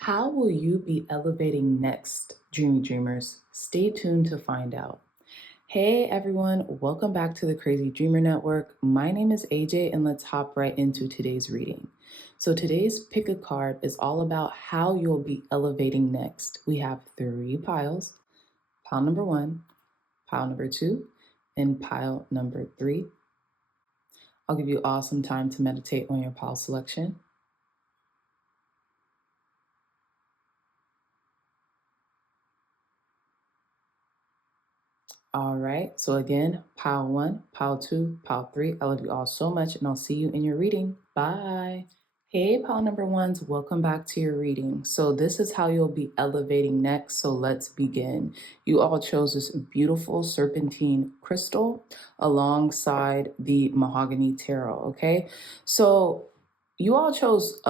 How will you be elevating next, Dreamy Dreamers? Stay tuned to find out. Hey everyone, welcome back to the Crazy Dreamer Network. My name is AJ, and let's hop right into today's reading. So today's pick a card is all about how you'll be elevating next. We have 3 piles: pile number 1, pile number 2, and pile number 3. I'll give you all some time to meditate on your pile selection. All right, so again, pile 1, pile 2, pile 3. I love you all so much, and I'll see you in your reading. Bye. Hey, pile number 1s, welcome back to your reading. So this is how you'll be elevating next, so let's begin. You all chose this beautiful serpentine crystal alongside the mahogany tarot, okay? So you all chose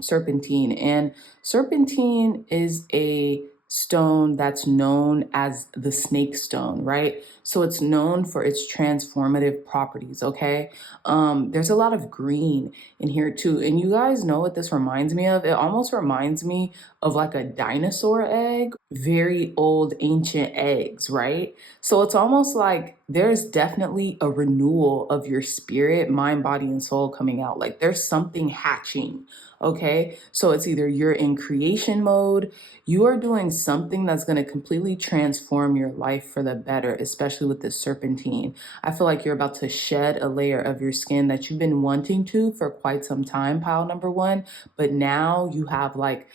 serpentine, and serpentine is a stone that's known as the snake stone, right? So it's known for its transformative properties, okay? There's a lot of green in here too. And you guys know what this reminds me of? It almost reminds me of like a dinosaur egg, very old ancient eggs, right? So it's almost like there's definitely a renewal of your spirit, mind, body, and soul coming out. Like there's something hatching, okay? So it's either you're in creation mode, you are doing something that's going to completely transform your life for the better, especially with this serpentine. I feel like you're about to shed a layer of your skin that you've been wanting to for quite some time, pile number 1, but now you have like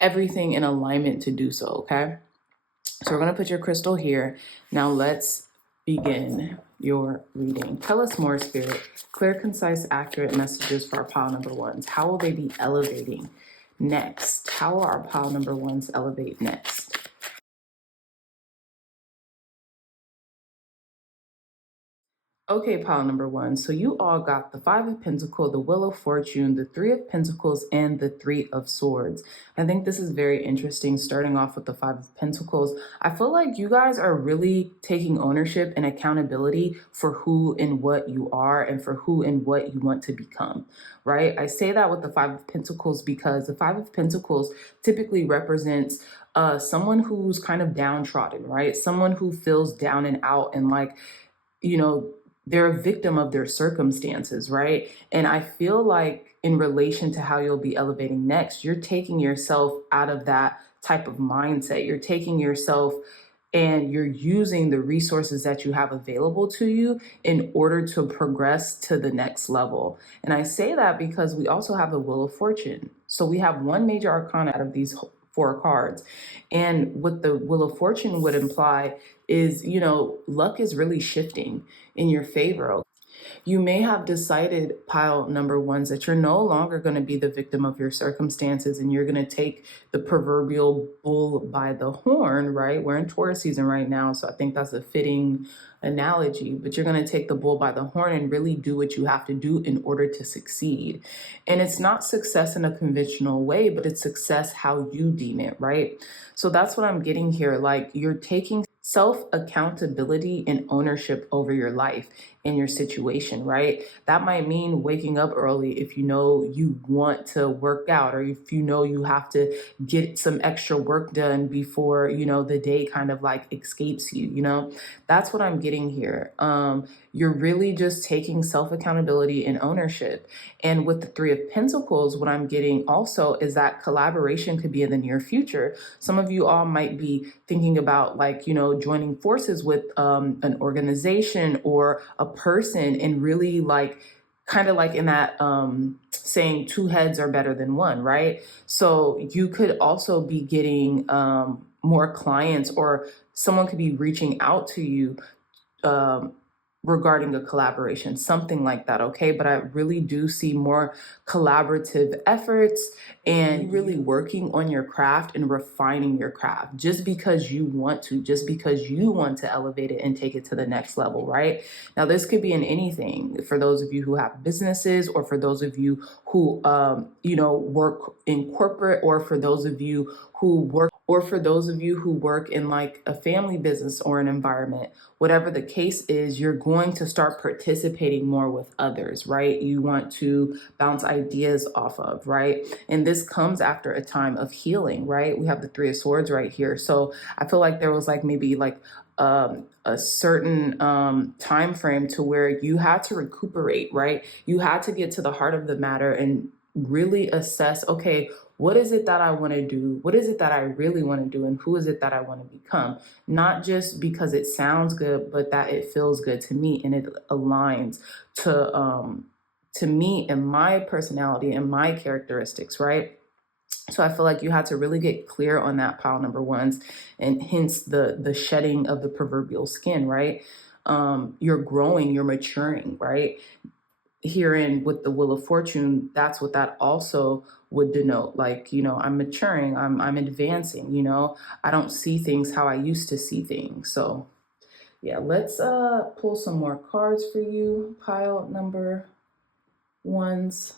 everything in alignment to do so, okay? So we're going to put your crystal here. Now let's begin your reading. Tell us more, Spirit. Clear, concise, accurate messages for our pile number 1s. How will they be elevating next? How will our pile number 1s elevate next? Okay, pile number 1. So you all got the 5 of Pentacles, the Wheel of Fortune, the 3 of Pentacles, and the 3 of Swords. I think this is very interesting, starting off with the 5 of Pentacles. I feel like you guys are really taking ownership and accountability for who and what you are and for who and what you want to become, right? I say that with the 5 of Pentacles because the 5 of Pentacles typically represents someone who's kind of downtrodden, right? Someone who feels down and out and like, you know, they're a victim of their circumstances, right? And I feel like in relation to how you'll be elevating next, you're taking yourself out of that type of mindset. You're taking yourself and you're using the resources that you have available to you in order to progress to the next level. And I say that because we also have the Wheel of Fortune. So we have one major arcana out of these 4 cards. And what the Wheel of Fortune would imply is, luck is really shifting in your favor. You may have decided, pile number 1s, that you're no longer going to be the victim of your circumstances and you're going to take the proverbial bull by the horn, right? We're in Taurus season right now, so I think that's a fitting analogy, but you're going to take the bull by the horn and really do what you have to do in order to succeed. And it's not success in a conventional way, but it's success how you deem it, right? So that's what I'm getting here. Like you're taking self-accountability and ownership over your life and your situation, right? That might mean waking up early if you know you want to work out, or if you know you have to get some extra work done before, the day kind of like escapes you, That's what I'm getting here. You're really just taking self-accountability and ownership. And with the 3 of Pentacles, what I'm getting also is that collaboration could be in the near future. Some of you all might be thinking about joining forces with an organization or a person and really kind of like in that saying 2 heads are better than 1, right? So you could also be getting more clients, or someone could be reaching out to you regarding a collaboration, something like that, okay? But I really do see more collaborative efforts and really working on your craft and refining your craft just because you want to elevate it and take it to the next level, right? Now, this could be in anything for those of you who have businesses, or for those of you who, work in corporate, or for those of you who work or for those of you who work in like a family business or an environment, whatever the case is, you're going to start participating more with others, right? You want to bounce ideas off of, right? And this comes after a time of healing, right? We have the Three of Swords right here. So I feel like there was like maybe like a certain time frame to where you had to recuperate, right? You had to get to the heart of the matter and really assess, okay, what is it that I want to do? What is it that I really want to do? And who is it that I want to become? Not just because it sounds good, but that it feels good to me and it aligns to me and my personality and my characteristics, right? So I feel like you had to really get clear on that, pile number ones, and hence the shedding of the proverbial skin, right? You're growing, you're maturing, right? Herein with the Wheel of Fortune, that's what that also would denote. Like, I'm maturing, I'm advancing, I don't see things how I used to see things. So yeah, let's pull some more cards for you, pile number ones.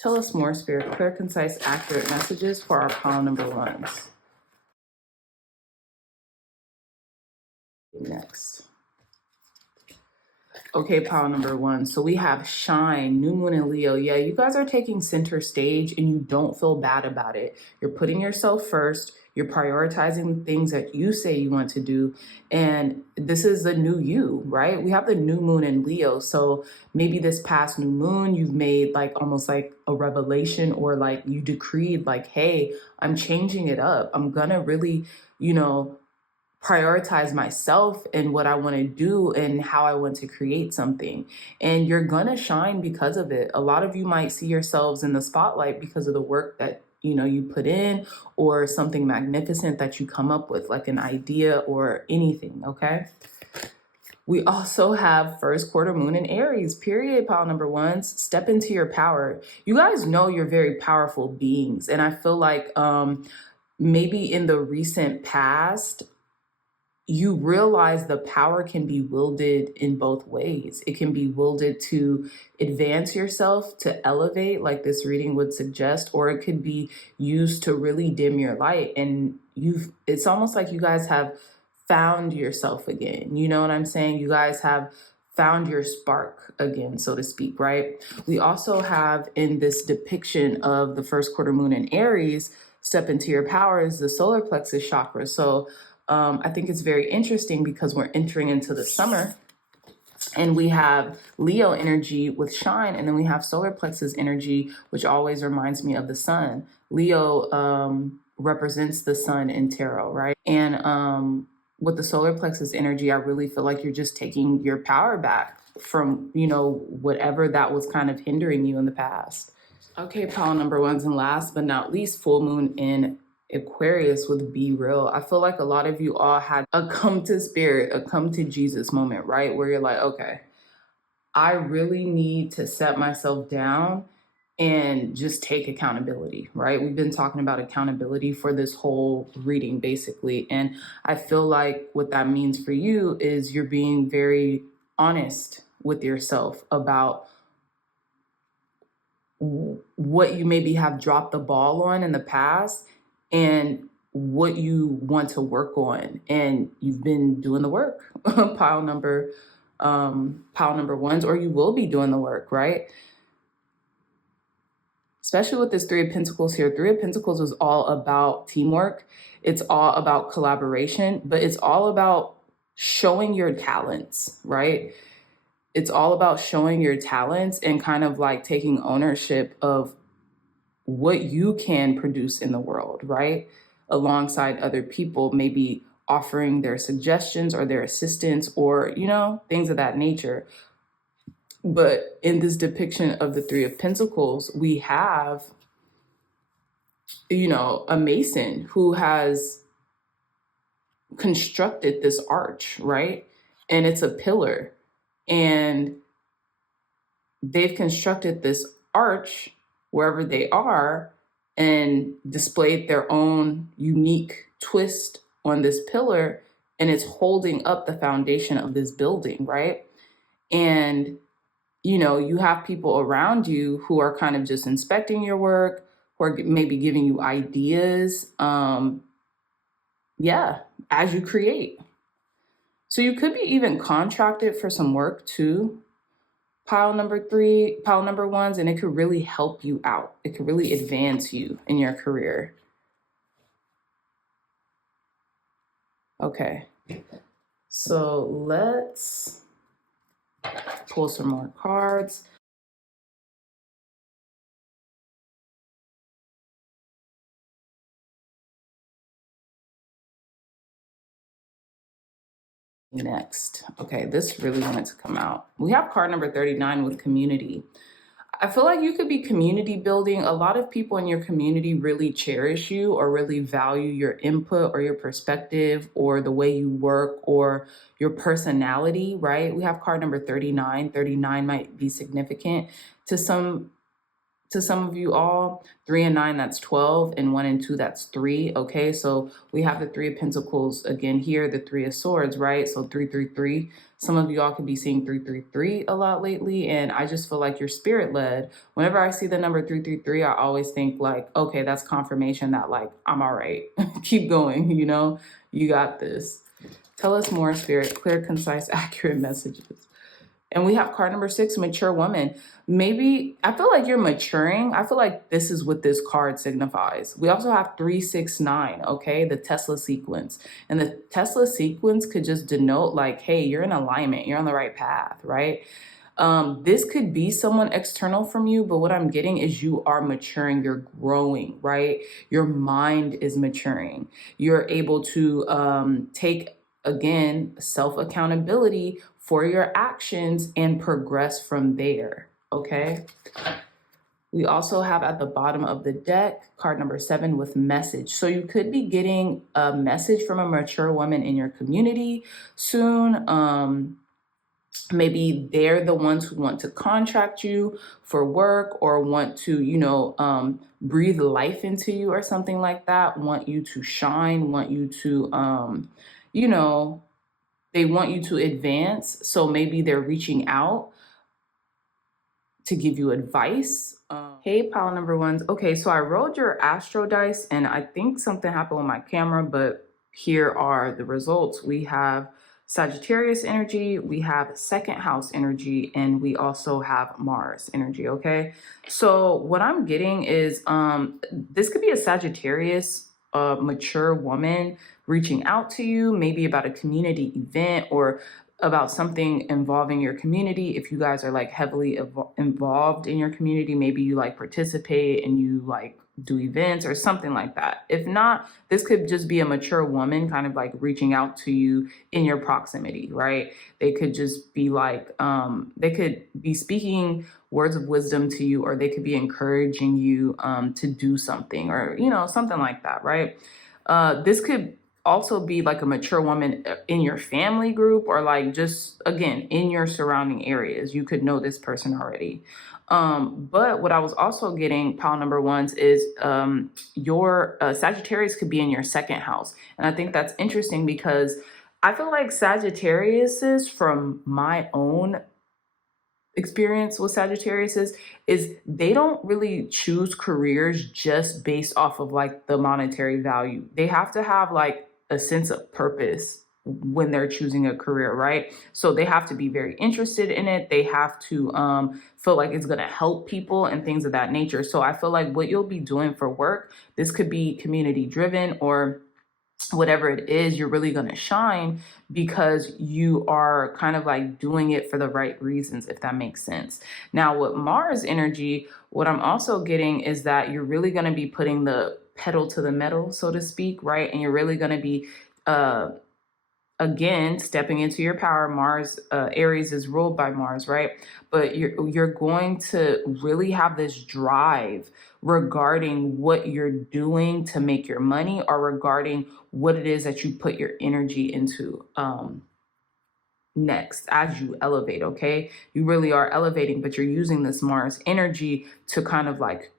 Tell us more, Spirit. Clear, concise, accurate messages for our pile number ones. Next. Okay, pile number one. So we have Shine, New Moon, and Leo. Yeah, you guys are taking center stage and you don't feel bad about it. You're putting yourself first. You're prioritizing things that you say you want to do. And this is the new you, right? We have the new moon in Leo. So maybe this past new moon, you've made like almost like a revelation, or like you decreed like, hey, I'm changing it up. I'm gonna really, prioritize myself and what I want to do and how I want to create something. And you're gonna shine because of it. A lot of you might see yourselves in the spotlight because of the work that you put in, or something magnificent that you come up with, like an idea or anything. Okay. We also have first quarter moon in Aries, period, pile number ones. Step into your power. You guys know you're very powerful beings. And I feel like maybe in the recent past, you realize the power can be wielded in both ways. It can be wielded to advance yourself, to elevate, like this reading would suggest, or it could be used to really dim your light. And it's almost like you guys have found yourself again. You know what I'm saying? You guys have found your spark again, so to speak, right? We also have in this depiction of the first quarter moon in Aries, step into your power, is the solar plexus chakra. So I think it's very interesting because we're entering into the summer and we have Leo energy with Shine, and then we have solar plexus energy, which always reminds me of the sun. Leo represents the sun in tarot, right? And with the solar plexus energy, I really feel like you're just taking your power back from, whatever that was kind of hindering you in the past. Okay, pile number ones, and last but not least, full moon in Aquarius with Be Real. I feel like a lot of you all had a come to spirit, a come to Jesus moment, right? Where you're like, okay, I really need to set myself down and just take accountability, right? We've been talking about accountability for this whole reading, basically. And I feel like what that means for you is you're being very honest with yourself about what you maybe have dropped the ball on in the past and what you want to work on. And you've been doing the work, pile number ones, or you will be doing the work, right? Especially with this Three of Pentacles here. Three of Pentacles is all about teamwork. It's all about collaboration, but it's all about showing your talents, right? It's all about showing your talents and kind of like taking ownership of what you can produce in the world, right? Alongside other people, maybe offering their suggestions or their assistance or, things of that nature. But in this depiction of the Three of Pentacles, we have, a mason who has constructed this arch, right? And it's a pillar. And they've constructed this arch wherever they are and displayed their own unique twist on this pillar, and it's holding up the foundation of this building, right? And you have people around you who are kind of just inspecting your work, or maybe giving you ideas. Yeah, as you create. So you could be even contracted for some work too, pile number ones, and it could really help you out. It could really advance you in your career. Okay, so let's pull some more cards. Next. Okay, this really wanted to come out. We have card number 39 with community. I feel like you could be community building. A lot of people in your community really cherish you or really value your input or your perspective or the way you work or your personality, right? We have card number 39. 39 might be significant to some of you all. 3 and 9, that's 12, and 1 and 2, that's 3. Okay, so we have the 3 of Pentacles again here, the 3 of Swords, right? So 333. Some of you all could be seeing 333 a lot lately, and I just feel like you're spirit led. Whenever I see the number 333, I always think like, okay, that's confirmation that like I'm all right. Keep going, you know, you got this. Tell us more, spirit. Clear, concise, accurate messages. And we have card number 6, mature woman. Maybe I feel like you're maturing. I feel like this is what this card signifies. We also have 369, okay, the Tesla sequence. And the Tesla sequence could just denote like, hey, you're in alignment, you're on the right path, right? This could be someone external from you, but what I'm getting is you are maturing, you're growing, right? Your mind is maturing. You're able to take, again, self-accountability for your actions and progress from there, okay? We also have at the bottom of the deck, card number 7 with message. So you could be getting a message from a mature woman in your community soon. Maybe they're the ones who want to contract you for work or want to, you know, breathe life into you or something like that, want you to shine, want you to, you know, they want you to advance. So maybe they're reaching out to give you advice. Hey, pile number ones. Okay, so I rolled your astro dice and I think something happened with my camera, but here are the results. We have Sagittarius energy, we have second house energy, and we also have Mars energy, okay? So what I'm getting is this could be a Sagittarius mature woman reaching out to you, maybe about a community event or about something involving your community. If you guys are like heavily involved in your community, maybe you like participate and you like do events or something like that. If not, this could just be a mature woman kind of like reaching out to you in your proximity, right? They could just be like, they could be speaking words of wisdom to you, or they could be encouraging you to do something, or, you know, something like that, right? This could also be like a mature woman in your family group, or like just again in your surrounding areas. You could know this person already. But what I was also getting, pile number ones, is your Sagittarius could be in your second house. And I think that's interesting because I feel like Sagittarius, from my own experience with Sagittarius, is they don't really choose careers just based off of like the monetary value. They have to have like a sense of purpose when they're choosing a career, right? So they have to be very interested in it. They have to feel like it's going to help people and things of that nature. So I feel like what you'll be doing for work, this could be community driven, or whatever it is, you're really going to shine because you are kind of like doing it for the right reasons, if that makes sense. Now, with Mars energy, what I'm also getting is that you're really going to be putting the pedal to the metal, so to speak, right? And you're really going to be, again, stepping into your power. Mars, Aries is ruled by Mars, right? But you're going to really have this drive regarding what you're doing to make your money, or regarding what it is that you put your energy into next as you elevate, okay? You really are elevating, but you're using this Mars energy to kind of like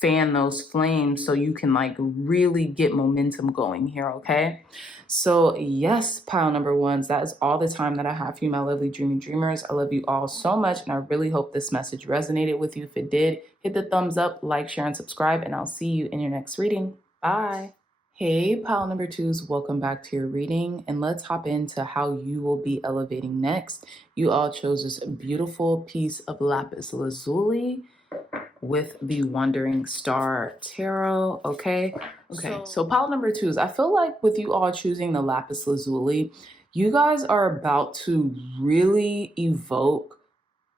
fan those flames so you can like really get momentum going here, okay? So yes, pile number ones, that is all the time that I have for you, my lovely dreamy dreamers. I love you all so much, and I really hope this message resonated with you. If it did, hit the thumbs up, like, share, and subscribe, and I'll see you in your next reading. Bye. Hey, pile number twos, welcome back to your reading, and let's hop into how you will be elevating next. You all chose this beautiful piece of lapis lazuli with the Wandering Star Tarot, okay? So pile number twos, I feel like with you all choosing the lapis lazuli, you guys are about to really evoke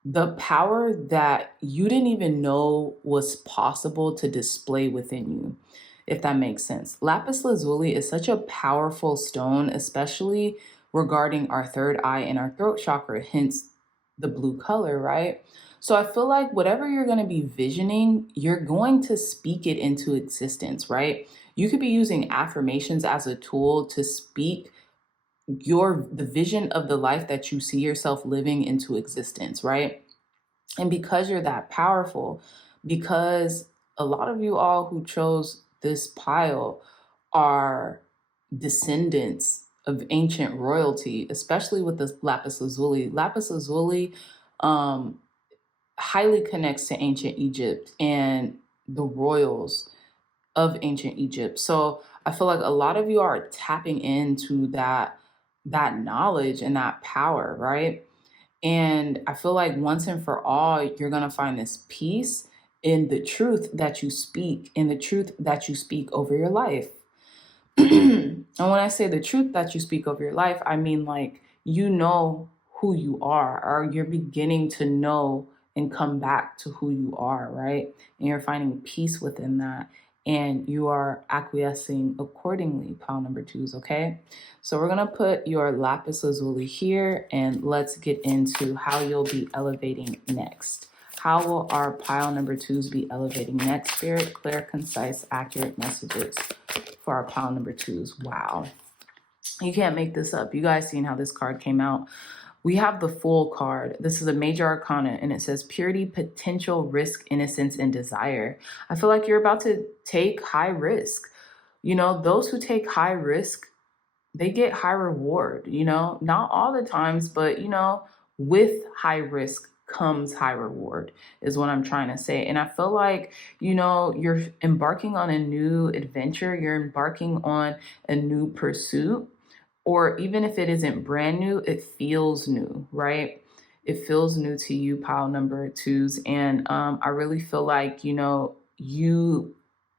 the power that you didn't even know was possible to display within you, if that makes sense. Lapis lazuli is such a powerful stone, especially regarding our third eye and our throat chakra, hence the blue color, right? So I feel like whatever you're going to be visioning, you're going to speak it into existence, right? You could be using affirmations as a tool to speak the vision of the life that you see yourself living into existence, right? And because you're that powerful, because a lot of you all who chose this pile are descendants of ancient royalty, especially with the lapis lazuli. Lapis lazuli highly connects to ancient Egypt and the royals of ancient Egypt. So I feel like a lot of you are tapping into that knowledge and that power, right? And I feel like once and for all, you're going to find this peace in the truth that you speak, in the truth that you speak over your life. And when I say the truth that you speak over your life, I mean like you know who you are, or you're beginning to know and come back to who you are, right? And you're finding peace within that. And you are acquiescing accordingly, pile number twos, okay? So we're gonna put your lapis lazuli here, and let's get into how you'll be elevating next. How will our pile number twos be elevating next? Spirit, clear, concise, accurate messages for our pile number twos. Wow. You can't make this up. You guys seen how this card came out. We have the Fool card. This is a major arcana, and it says purity, potential, risk, innocence, and desire. I feel like you're about to take high risk. You know, those who take high risk, they get high reward, you know, not all the times, but, you know, with high risk comes high reward is what I'm trying to say. And I feel like, you know, you're embarking on a new adventure. You're embarking on a new pursuit, or even if it isn't brand new, it feels new, right? It feels new to you, pile number twos. And I really feel like, you know, you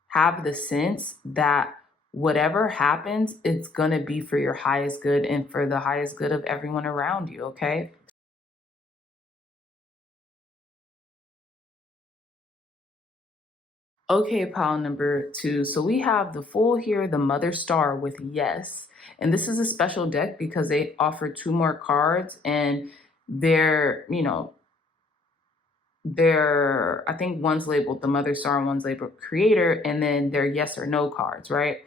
have the sense that whatever happens, it's going to be for your highest good and for the highest good of everyone around you, okay? Okay, pile number two. So we have the Fool here, the Mother Star with Yes. And this is a special deck because they offer two more cards, and they're, you know, I think one's labeled the Mother Star and one's labeled Creator, and then they're yes or no cards, right?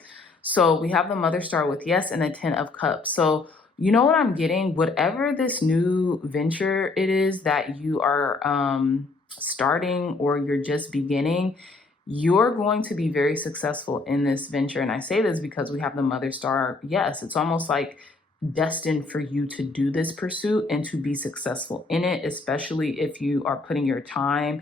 So we have the Mother Star with Yes and the Ten of Cups. So you know what I'm getting? Whatever this new venture it is that you are starting or you're just beginning, you're going to be very successful in this venture. And I say this because we have the Mother Star. Yes, it's almost like destined for you to do this pursuit and to be successful in it, especially if you are putting your time,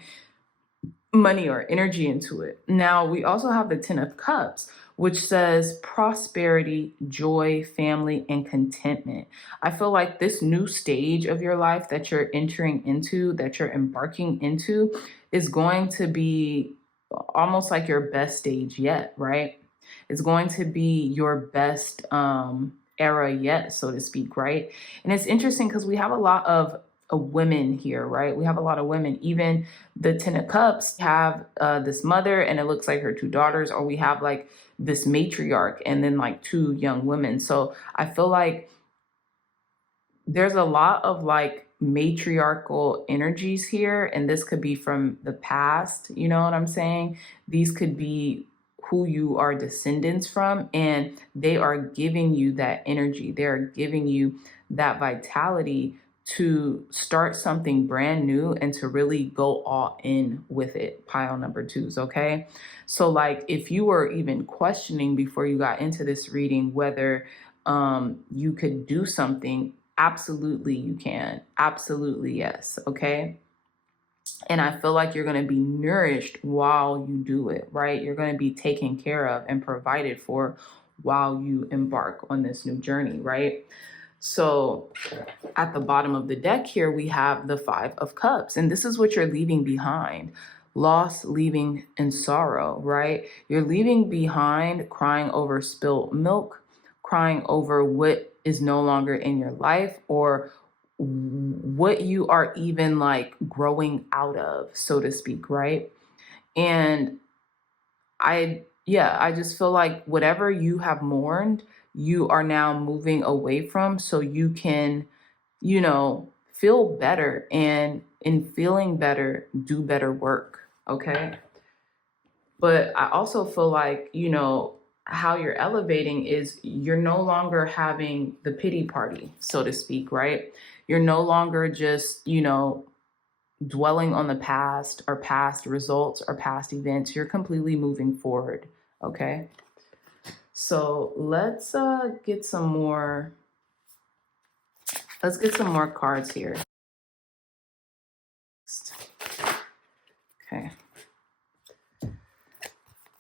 money, or energy into it. Now, we also have the Ten of Cups, which says prosperity, joy, family, and contentment. I feel like this new stage of your life that you're entering into, that you're embarking into, is going to be almost like your best stage yet, right? It's going to be your best era yet, so to speak, right? And it's interesting because we have a lot of women here, right? We have a lot of women. Even the Ten of Cups have this mother, and it looks like her two daughters, or we have like this matriarch and then like two young women. So I feel like there's a lot of like matriarchal energies here, and this could be from the past, you know what I'm saying? These could be who you are descendants from, and they are giving you that energy. They're giving you that vitality to start something brand new and to really go all in with it, pile number twos, okay? So like if you were even questioning before you got into this reading whether you could do something, absolutely you can. Absolutely yes, okay? And I feel like you're going to be nourished while you do it, right? You're going to be taken care of and provided for while you embark on this new journey, right? So at the bottom of the deck here, we have the Five of Cups, and this is what you're leaving behind. Loss, leaving, and sorrow, right? You're leaving behind crying over spilt milk, crying over what is no longer in your life, or what you are even like growing out of, so to speak, right? And I just feel like whatever you have mourned, you are now moving away from so you can, feel better, and in feeling better, do better work. Okay. But I also feel like, how you're elevating is you're no longer having the pity party, so to speak, right? You're no longer just, dwelling on the past or past results or past events. You're completely moving forward. Okay. So get some more, let's get some more cards here. Okay.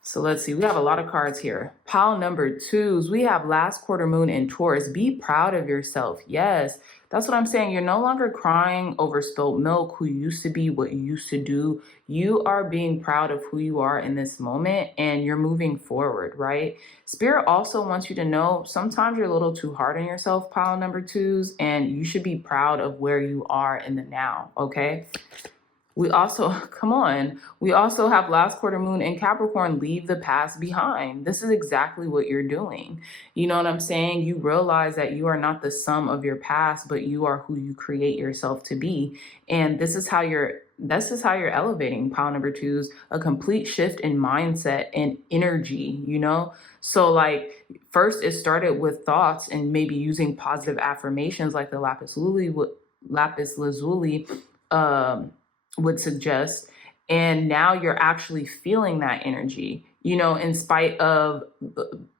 So let's see, we have a lot of cards here. Pile number twos, we have last quarter moon in Taurus. Be proud of yourself. Yes, that's what I'm saying. You're no longer crying over spilled milk, who you used to be, what you used to do. You are being proud of who you are in this moment, and you're moving forward, right? Spirit also wants you to know sometimes you're a little too hard on yourself, pile number twos, and you should be proud of where you are in the now, okay? We also, we also have last quarter moon in Capricorn, leave the past behind. This is exactly what you're doing. You know what I'm saying? You realize that you are not the sum of your past, but you are who you create yourself to be. And this is how you're elevating, pile number twos, a complete shift in mindset and energy, So like first it started with thoughts and maybe using positive affirmations like the lapis lazuli, would suggest. And now you're actually feeling that energy, in spite of,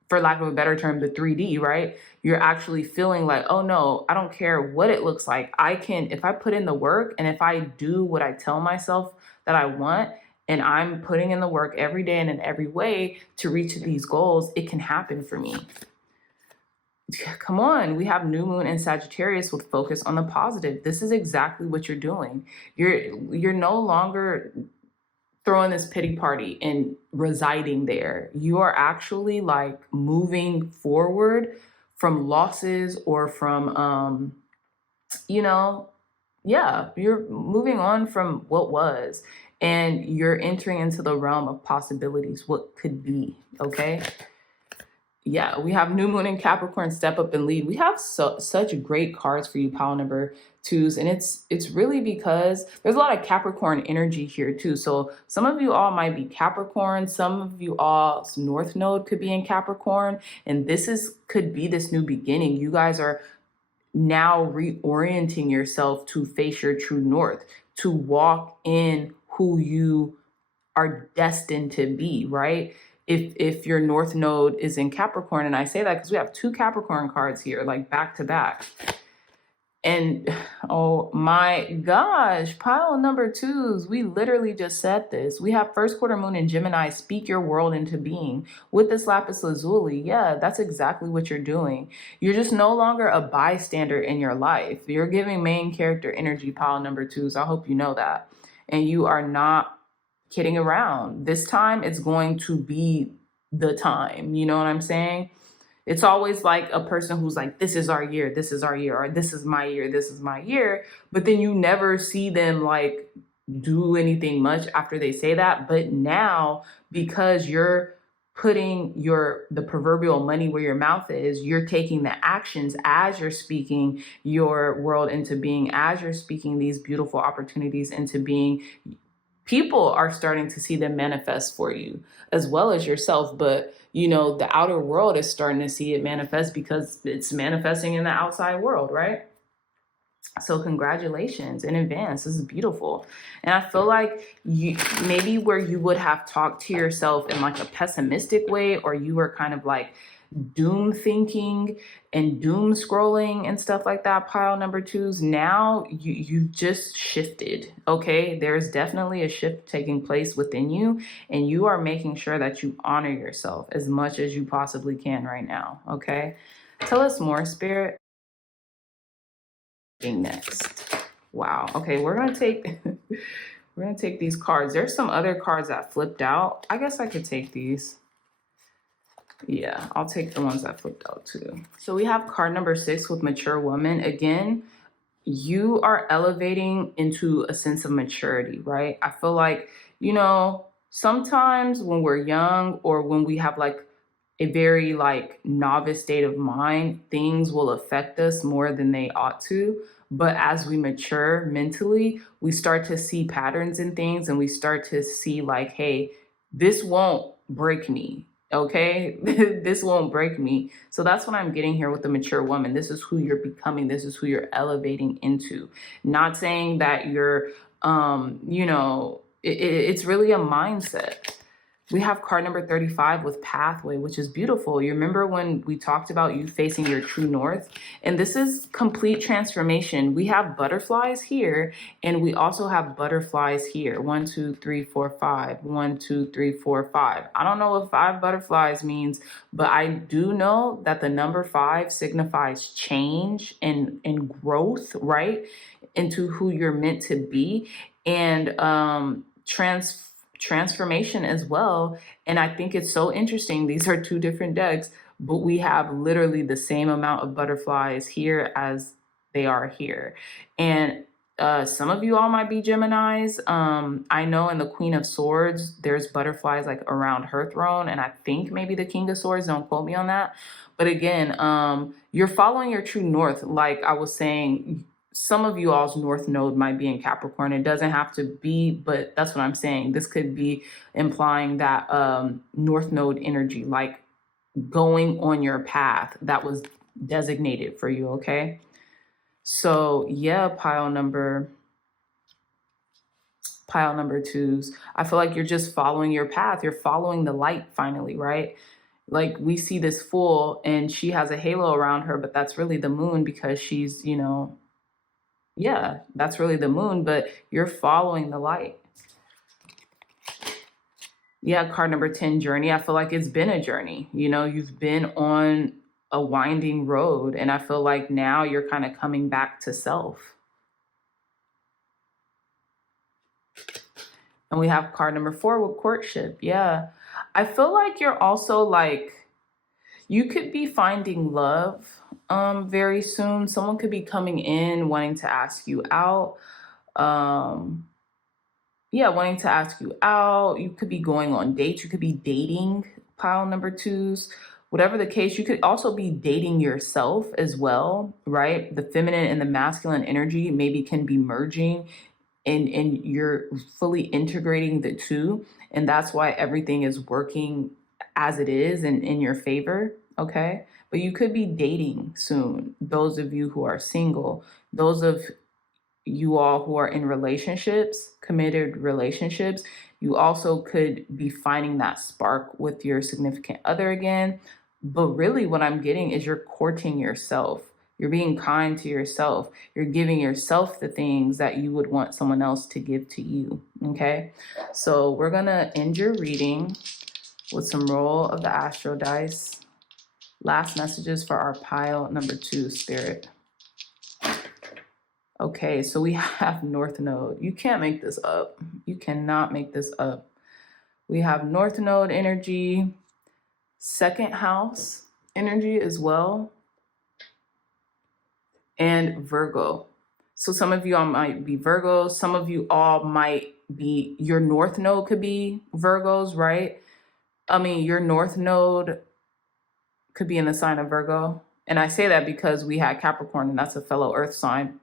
for lack of a better term, the 3D, right? You're actually feeling like, oh no, I don't care what it looks like. If I put in the work and if I do what I tell myself that I want, and I'm putting in the work every day and in every way to reach these goals, it can happen for me. Come on, we have new moon in Sagittarius with focus on the positive. This is exactly what you're doing. You're no longer throwing this pity party and residing there. You are actually like moving forward from losses or from you're moving on from what was, and you're entering into the realm of possibilities, what could be, okay? Yeah, we have new moon in Capricorn, step up and lead. We have such great cards for you, pile number twos, and it's really because there's a lot of Capricorn energy here too. So some of you all might be Capricorn, some of you all's North Node could be in Capricorn, and could be this new beginning. You guys are now reorienting yourself to face your true north, to walk in who you are destined to be, right? If your North Node is in Capricorn, and I say that because we have two Capricorn cards here, like back to back. And oh my gosh, pile number twos, we literally just said this. We have first quarter moon in Gemini, speak your world into being. With this lapis lazuli, yeah, that's exactly what you're doing. You're just no longer a bystander in your life. You're giving main character energy, pile number twos. I hope you know that. And you are not kidding around. This time it's going to be the time. You know what I'm saying? It's always like a person who's like, this is our year, or this is my year, this is my year. But then you never see them like do anything much after they say that. But now, because you're putting the proverbial money where your mouth is, you're taking the actions as you're speaking your world into being, as you're speaking these beautiful opportunities into being. People are starting to see them manifest for you as well as yourself. But, the outer world is starting to see it manifest because it's manifesting in the outside world, right? So congratulations in advance. This is beautiful. And I feel like you maybe where you would have talked to yourself in like a pessimistic way, or you were kind of like doom thinking and doom scrolling and stuff like that, pile number twos, now you've just shifted. Okay, there's definitely a shift taking place within you, and you are making sure that you honor yourself as much as you possibly can right now. Okay, tell us more, spirit. Next. Wow. Okay, we're gonna take we're gonna take these cards. There's some other cards that flipped out. I guess I could take these. Yeah, I'll take the ones that flipped out too. So we have card number 6 with mature woman. Again, you are elevating into a sense of maturity, right? I feel like, sometimes when we're young or when we have like a very like novice state of mind, things will affect us more than they ought to. But as we mature mentally, we start to see patterns in things, and we start to see like, hey, this won't break me. Okay, this won't break me. So that's what I'm getting here with the mature woman. This is who you're becoming. This is who you're elevating into. Not saying that you're, it's really a mindset. We have card number 35 with pathway, which is beautiful. You remember when we talked about you facing your true north? And this is complete transformation. We have butterflies here, and we also have butterflies here. 1, 2, 3, 4, 5. 1, 2, 3, 4, 5. I don't know what 5 butterflies means, but I do know that the number 5 signifies change and growth, right? Into who you're meant to be, and transformation as well. And I think it's so interesting. These are 2 different decks, but we have literally the same amount of butterflies here as they are here. And some of you all might be Geminis. I know in the Queen of Swords, there's butterflies like around her throne. And I think maybe the King of Swords, don't quote me on that. But again, you're following your true north. Like I was saying, some of you all's north node might be in Capricorn. It doesn't have to be, but that's what I'm saying. This could be implying that north node energy, like going on your path that was designated for you, okay? So yeah, pile number twos. I feel like you're just following your path. You're following the light finally, right? Like we see this fool and she has a halo around her, but that's really the moon because she's, yeah, that's really the moon, but you're following the light. Yeah, card number 10, journey. I feel like it's been a journey. You've been on a winding road, and I feel like now you're kind of coming back to self. And we have card number 4 with courtship. Yeah. I feel like you're also like, you could be finding love very soon. Someone could be coming in wanting to ask you out. Wanting to ask you out. You could be going on dates. You could be dating, pile number twos. Whatever the case, you could also be dating yourself as well, right? The feminine and the masculine energy maybe can be merging, and you're fully integrating the two. And that's why everything is working as it is and in your favor, okay? But you could be dating soon. Those of you who are single, those of you all who are in relationships, committed relationships, you also could be finding that spark with your significant other again. But really what I'm getting is you're courting yourself. You're being kind to yourself. You're giving yourself the things that you would want someone else to give to you, okay? So we're gonna end your reading with some roll of the astro dice. Last messages for our pile number 2, spirit. Okay, so we have North Node. You can't make this up. You cannot make this up. We have North Node energy, second house energy as well, and Virgo. So some of you all might be Virgos. Some of you all might be, your North Node could be Virgos, right? I mean, your North Node could be in the sign of Virgo. And I say that because we had Capricorn, and that's a fellow Earth sign.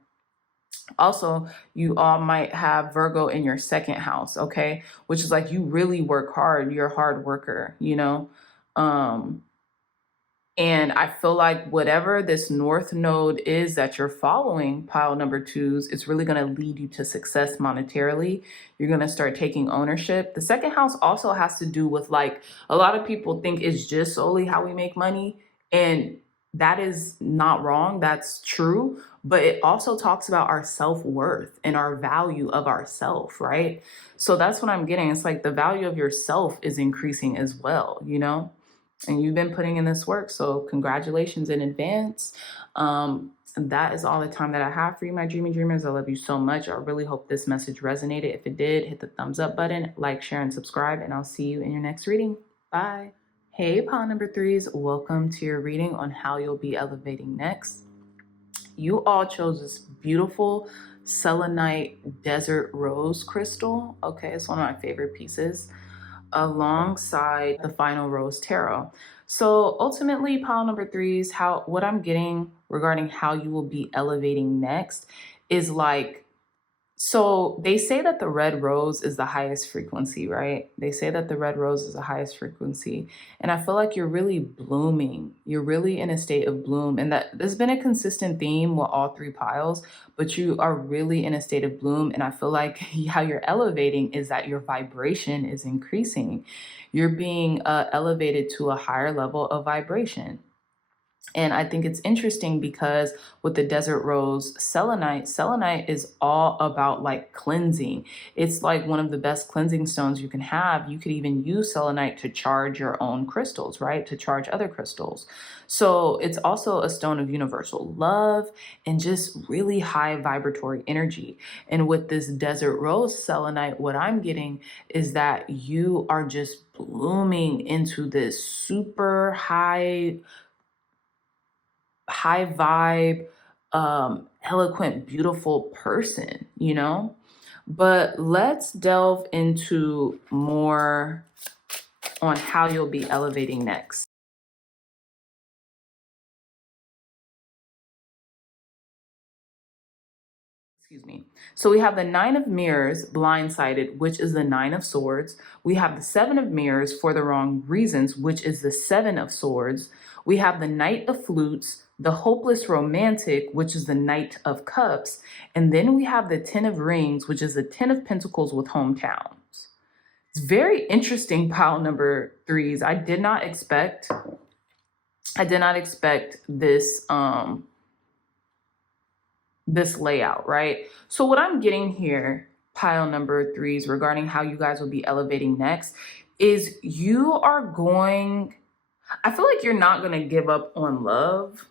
Also, you all might have Virgo in your second house, okay? Which is like you really work hard. You're a hard worker, And I feel like whatever this north node is that you're following, pile number twos, it's really going to lead you to success monetarily. You're going to start taking ownership. The second house also has to do with, like, a lot of people think it's just solely how we make money. And that is not wrong. That's true. But it also talks about our self-worth and our value of ourself, right? So that's what I'm getting. It's like the value of yourself is increasing as well, you know? And you've been putting in this work. So congratulations in advance. That is all the time that I have for you, my dreamy dreamers. I love you so much. I really hope this message resonated. If it did, hit the thumbs up button, like, share, and subscribe, and I'll see you in your next reading. Bye. Hey, pile number threes. Welcome to your reading on how you'll be elevating next. You all chose this beautiful selenite desert rose crystal. Okay, it's one of my favorite pieces, alongside the final rose tarot. So ultimately, pile number threes, what I'm getting regarding how you will be elevating next is like, so they say that the red rose is the highest frequency, right? They say that the red rose is the highest frequency. And I feel like you're really blooming. You're really in a state of bloom. And that there's been a consistent theme with all three piles, but you are really in a state of bloom. And I feel like how you're elevating is that your vibration is increasing. You're being elevated to a higher level of vibration. And I think it's interesting because with the desert rose selenite is all about like cleansing. It's like one of the best cleansing stones you can have. You could even use selenite to charge your own crystals, right? To charge other crystals. So it's also a stone of universal love and just really high vibratory energy. And with this desert rose selenite, what I'm getting is that you are just blooming into this super high vibe, eloquent, beautiful person, you know? But let's delve into more on how you'll be elevating next. Excuse me. So we have the Nine of Mirrors, blindsided, which is the Nine of Swords. We have the Seven of Mirrors, for the wrong reasons, which is the Seven of Swords. We have the Knight of Flutes, the Hopeless Romantic, which is the Knight of Cups. And then we have the Ten of Rings, which is the Ten of Pentacles with hometowns. It's very interesting, pile number threes. I did not expect this this layout, right? So what I'm getting here, pile number threes, regarding how you guys will be elevating next is I feel like you're not going to give up on love,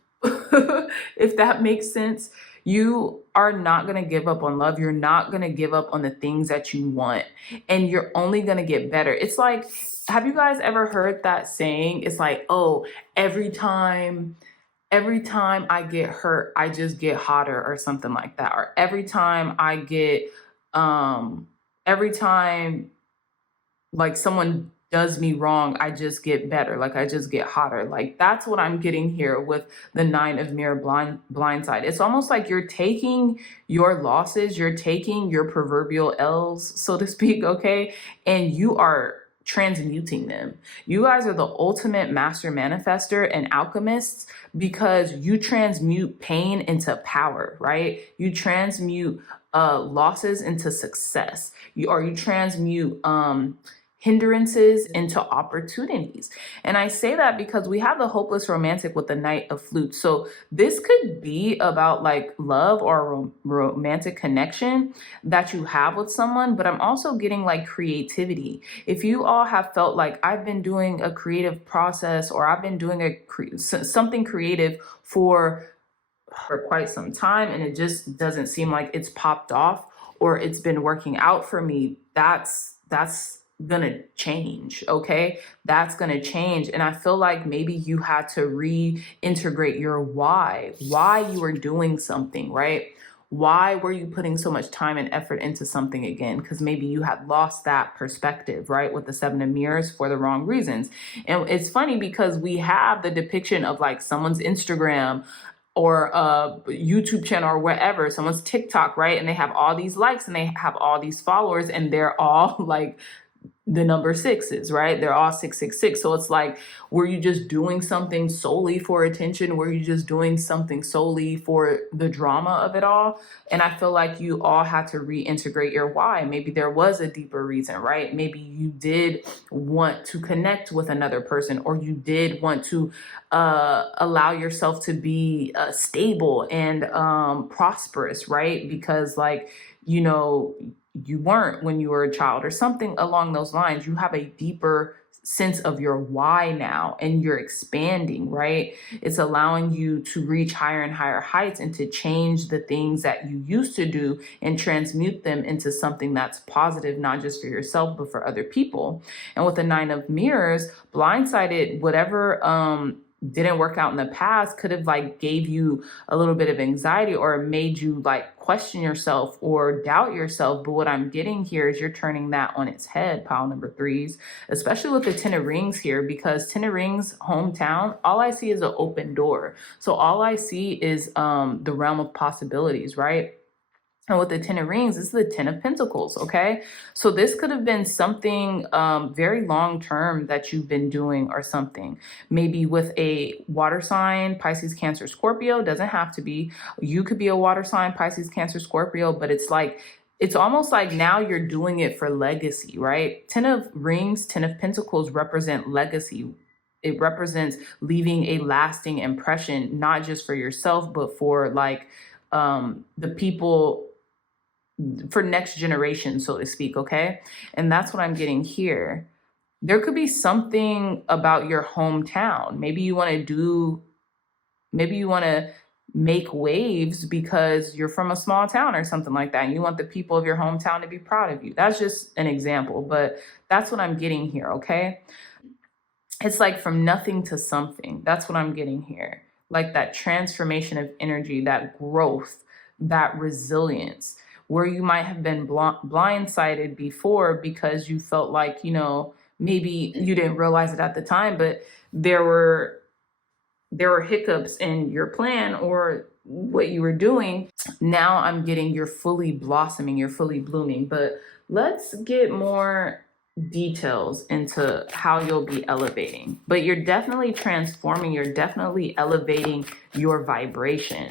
if that makes sense. You are not going to give up on love. You're not going to give up on the things that you want, and you're only going to get better. It's like, have you guys ever heard that saying? It's like, oh, every time I get hurt, I just get hotter, or something like that. Or every time like someone does me wrong, I just get better. Like I just get hotter. Like that's what I'm getting here with the Nine of Mirror blindside. It's almost like you're taking your losses, you're taking your proverbial L's, so to speak, okay? And you are transmuting them. You guys are the ultimate master manifester and alchemists because you transmute pain into power, right? You transmute losses into success. You transmute hindrances into opportunities. And I say that because we have the Hopeless Romantic with the Knight of Flutes. So this could be about like love or a romantic connection that you have with someone, but I'm also getting like creativity. If you all have felt like I've been doing a creative process, or I've been doing something creative for quite some time and it just doesn't seem like it's popped off or it's been working out for me, that's gonna change, okay? That's gonna change. And I feel like maybe you had to reintegrate your why you were doing something, right? Why were you putting so much time and effort into something again? Because maybe you had lost that perspective, right? With the Seven of Mirrors for the wrong reasons. And it's funny because we have the depiction of like someone's Instagram or a YouTube channel or wherever, someone's TikTok, right? And they have all these likes and they have all these followers and they're all like the number sixes, right? They're all 666. So it's like, were you just doing something solely for attention? Were you just doing something solely for the drama of it all? And I feel like you all had to reintegrate your why. Maybe there was a deeper reason, right? Maybe you did want to connect with another person, or you did want to allow yourself to be stable and prosperous, right? Because, like, you know, you weren't when you were a child, or something along those lines. You have a deeper sense of your why now, and you're expanding, right? It's allowing you to reach higher and higher heights, and to change the things that you used to do and transmute them into something that's positive, not just for yourself, but for other people. And with the nine of mirrors, blindsided, whatever didn't work out in the past could have like gave you a little bit of anxiety, or made you like question yourself or doubt yourself. But what I'm getting here is you're turning that on its head, pile number threes, especially with the 10 of rings here, because 10 of rings, hometown, all I see is an open door. So all I see is the realm of possibilities, right? And with the 10 of rings, this is the 10 of pentacles, okay? So this could have been something very long-term that you've been doing, or something. Maybe with a water sign, Pisces, Cancer, Scorpio, doesn't have to be. You could be a water sign, Pisces, Cancer, Scorpio, but it's like, it's almost like now you're doing it for legacy, right? 10 of rings, 10 of pentacles represent legacy. It represents leaving a lasting impression, not just for yourself, but for like the people, for next generation, so to speak, okay? And that's what I'm getting here. There could be something about your hometown. Maybe you want to make waves because you're from a small town or something like that, and you want the people of your hometown to be proud of you. That's just an example, but that's what I'm getting here, okay? It's like from nothing to something. That's what I'm getting here. Like that transformation of energy, that growth, that resilience, where you might have been blindsided before because you felt like, maybe you didn't realize it at the time, but there were hiccups in your plan or what you were doing. Now I'm getting you're fully blossoming, you're fully blooming. But let's get more details into how you'll be elevating. But you're definitely transforming, you're definitely elevating your vibration.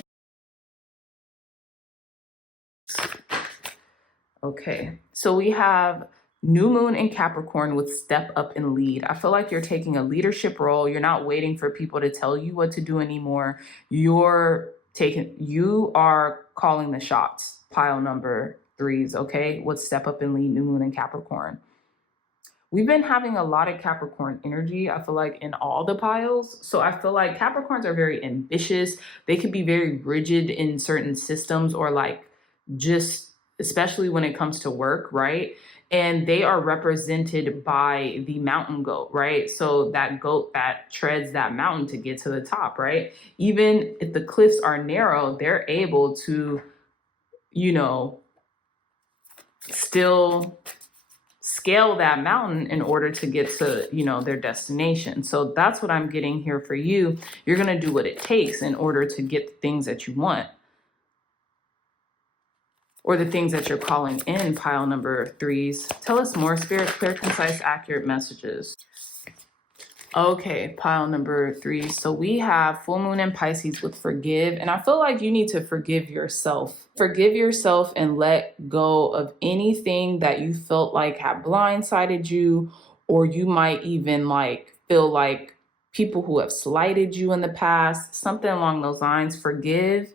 Okay, so we have new moon in Capricorn with step up and lead. I feel like you're taking a leadership role. You're not waiting for people to tell you what to do anymore. You are calling the shots, pile number threes, okay? With step up and lead, new moon in Capricorn. We've been having a lot of Capricorn energy, I feel like, in all the piles. So I feel like Capricorns are very ambitious. They can be very rigid in certain systems, or like just, especially when it comes to work, right? And they are represented by the mountain goat, right? So that goat that treads that mountain to get to the top, right? Even if the cliffs are narrow, they're able to, still scale that mountain in order to get to, their destination. So that's what I'm getting here for you. You're going to do what it takes in order to get the things that you want, or the things that you're calling in, pile number threes. Tell us more, Spirit, clear, concise, accurate messages. Okay, pile number three. So we have full moon in Pisces with forgive. And I feel like you need to forgive yourself. Forgive yourself and let go of anything that you felt like had blindsided you, or you might even like feel like people who have slighted you in the past, something along those lines. Forgive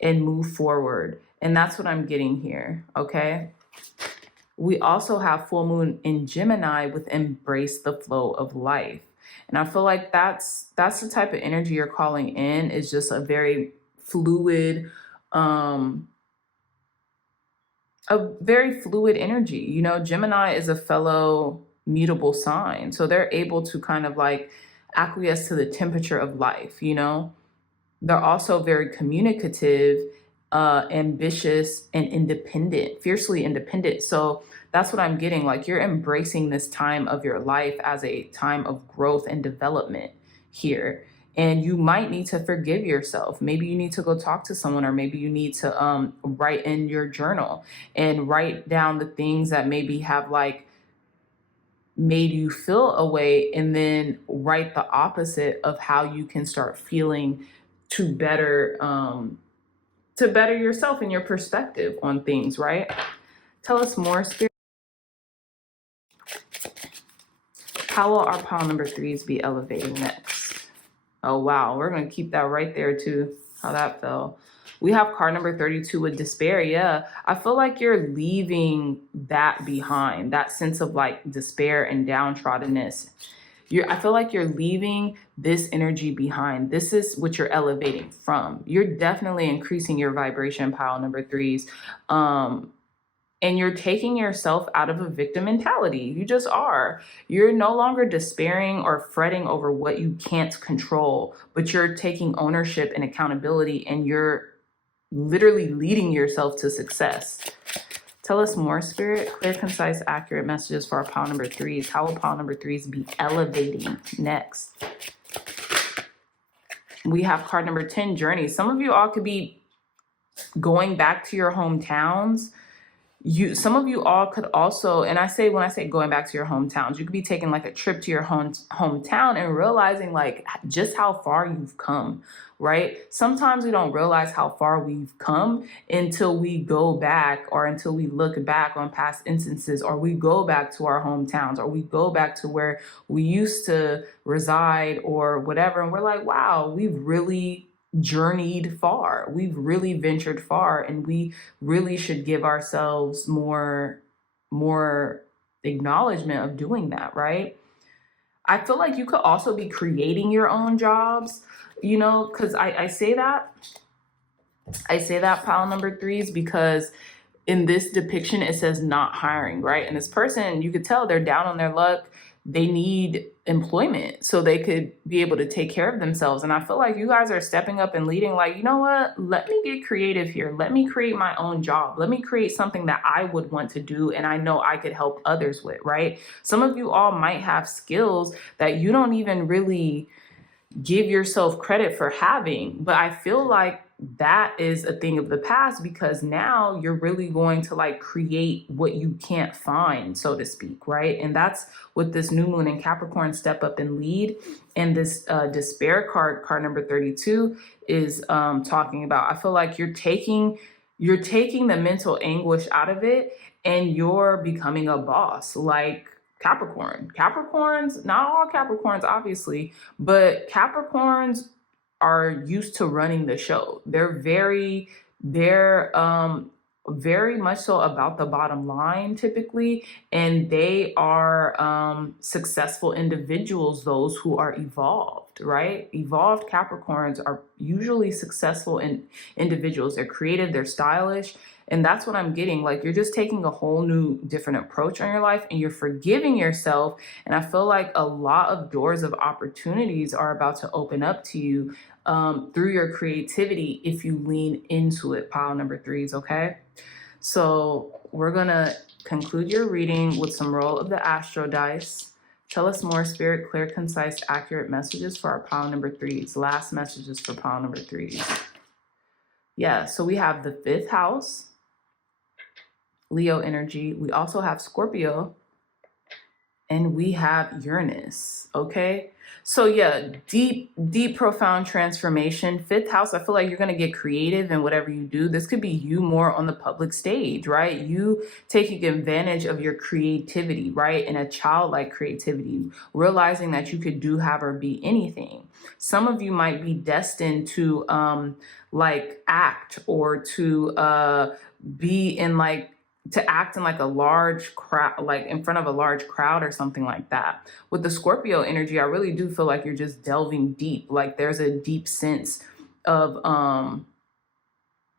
and move forward. And that's what I'm getting here, okay? We also have full moon in Gemini with embrace the flow of life. And I feel like that's the type of energy you're calling in, is just a very fluid, a very fluid energy. Gemini is a fellow mutable sign. So they're able to kind of like acquiesce to the temperature of life, They're also very communicative, ambitious, and independent, fiercely independent. So that's what I'm getting. Like, you're embracing this time of your life as a time of growth and development here. And you might need to forgive yourself. Maybe you need to go talk to someone, or maybe you need to write in your journal and write down the things that maybe have like made you feel a way, and then write the opposite of how you can start feeling to better yourself and your perspective on things, right? Tell us more, Spirit. How will our pile number threes be elevating next? Oh, wow. We're going to keep that right there, too. How that fell. We have card number 32 with despair. Yeah, I feel like you're leaving that behind, that sense of like despair and downtroddenness. I feel like you're leaving this energy behind. This is what you're elevating from. You're definitely increasing your vibration, pile number threes. And you're taking yourself out of a victim mentality. You just are. You're no longer despairing or fretting over what you can't control, but you're taking ownership and accountability, and you're literally leading yourself to success. Tell us more, Spirit. Clear, concise, accurate messages for our pile number threes. How will pile number threes be elevating next? We have card number 10, journey. Some of you all could be going back to your hometowns. Some of you all could also, and when I say going back to your hometowns, you could be taking like a trip to your hometown and realizing like just how far you've come, right? Sometimes we don't realize how far we've come until we go back, or until we look back on past instances, or we go back to our hometowns, or we go back to where we used to reside or whatever. And we're like, wow, we've really journeyed far. We've really ventured far, and we really should give ourselves more acknowledgement of doing that, right? I feel like you could also be creating your own jobs, because I say that pile number threes, because in this depiction it says not hiring, right? And this person, you could tell they're down on their luck. They need employment so they could be able to take care of themselves. And I feel like you guys are stepping up and leading, like, you know what? Let me get creative here. Let me create my own job. Let me create something that I would want to do and I know I could help others with, right? Some of you all might have skills that you don't even really give yourself credit for having, but I feel like that is a thing of the past, because now you're really going to like create what you can't find, so to speak, right? And that's what this new moon in Capricorn, step up and lead, and this despair card number 32 is talking about. I feel like you're taking the mental anguish out of it, and you're becoming a boss, like Capricorns, not all Capricorns, obviously, but Capricorns are used to running the show. They're very much so about the bottom line typically, and they are successful individuals, those who are evolved, right? Evolved Capricorns are usually successful individuals. They're creative, they're stylish. And that's what I'm getting. Like, you're just taking a whole new different approach on your life, and you're forgiving yourself. And I feel like a lot of doors of opportunities are about to open up to you through your creativity if you lean into it, pile number threes, okay? So we're going to conclude your reading with some roll of the Astro dice. Tell us more, Spirit, clear, concise, accurate messages for our pile number threes. Last messages for pile number threes. Yeah, so we have the 5th house, Leo energy. We also have Scorpio, and we have Uranus, okay? So yeah, deep, profound transformation. 5th house, I feel like you're going to get creative in whatever you do. This could be you more on the public stage, right? You taking advantage of your creativity, right? And a childlike creativity, realizing that you could do, have, or be anything. Some of you might be destined to like act, or to be in like, to act in like a large crowd, like in front of a large crowd or something like that. With the Scorpio energy, I really do feel like you're just delving deep. Like there's a deep sense of,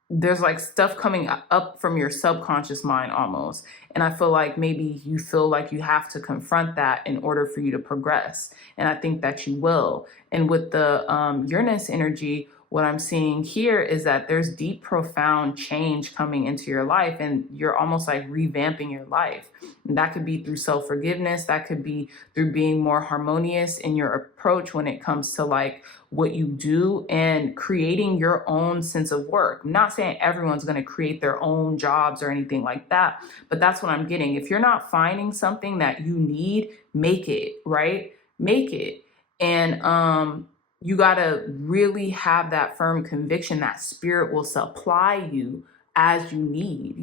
there's like stuff coming up from your subconscious mind almost. And I feel like maybe you feel like you have to confront that in order for you to progress. And I think that you will. And with the Uranus energy, what I'm seeing here is that there's deep, profound change coming into your life, and you're almost like revamping your life. And that could be through self-forgiveness. That could be through being more harmonious in your approach when it comes to like what you do and creating your own sense of work. I'm not saying everyone's going to create their own jobs or anything like that, but that's what I'm getting. If you're not finding something that you need, make it, right? Make it. And you got to really have that firm conviction that spirit will supply you as you need,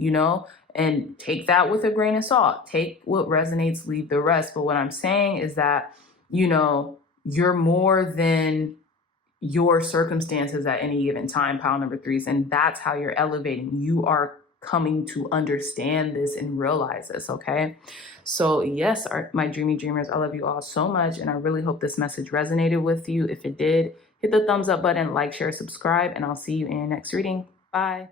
and take that with a grain of salt. Take what resonates, leave the rest. But what I'm saying is that, you're more than your circumstances at any given time, pile number threes. And that's how you're elevating. You are coming to understand this and realize this, okay? So yes, my dreamy dreamers, I love you all so much. And I really hope this message resonated with you. If it did, hit the thumbs up button, like, share, subscribe, and I'll see you in next reading. Bye.